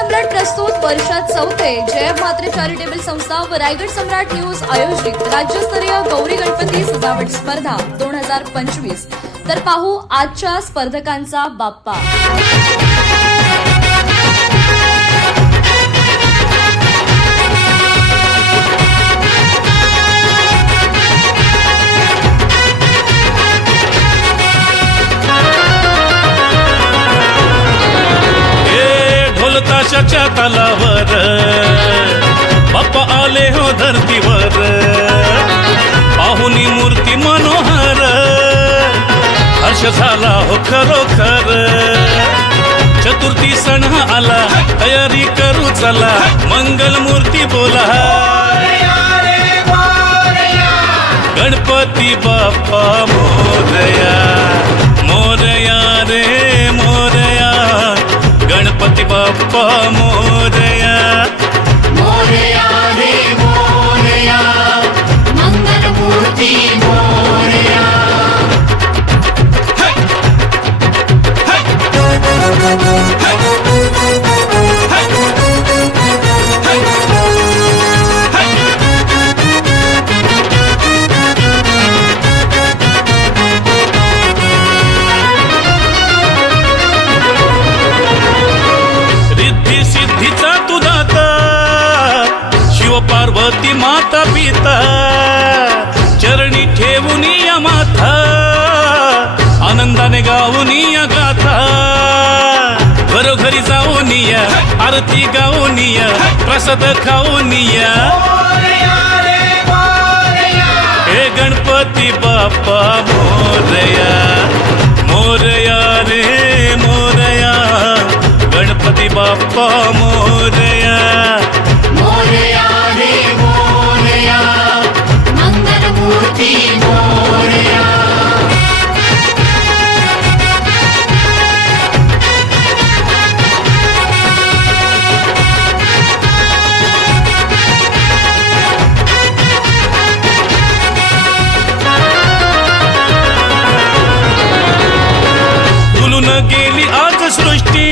सम्राट प्रस्तुत वर्षात चौथे जय मात्रे चॅरिटेबल संस्था व रायगड सम्राट न्यूज आयोजित राज्यस्तरीय गौरी गणपती सजावट स्पर्धा 2025। तर पाहू आजच्या स्पर्धकांचा बाप्पा। ताशाच्या तालावर बाप्पा आले हो धरतीवर, पाहुनी मूर्ती मनोहर, हर्ष झाला हो खरोखर। चतुर्थी सण आला, तयारी करू चला, मंगल मूर्ती बोला, गणपती बाप्पा मोरया, मोरया रे मोरया, गणपती बाप्पा मोरया, मोरया रे मोरया, मंगल मूर्ती मोरया। सिद्धीचा तू दाता, शिव पार्वती माता पिता, चरणी ठेवून या माथा, आनंदाने गाऊन या गाथा, घरोघरी जाऊन या, आरती गाऊन या, प्रसाद खाऊन या, हे गणपती बाप्पा मोरया, मोरया रे मोरया, गणपती बाप्पा मोरया, मोरया रे मोरया, मंगल मूर्ती मोरया। फुलून गेली आज सृष्टी,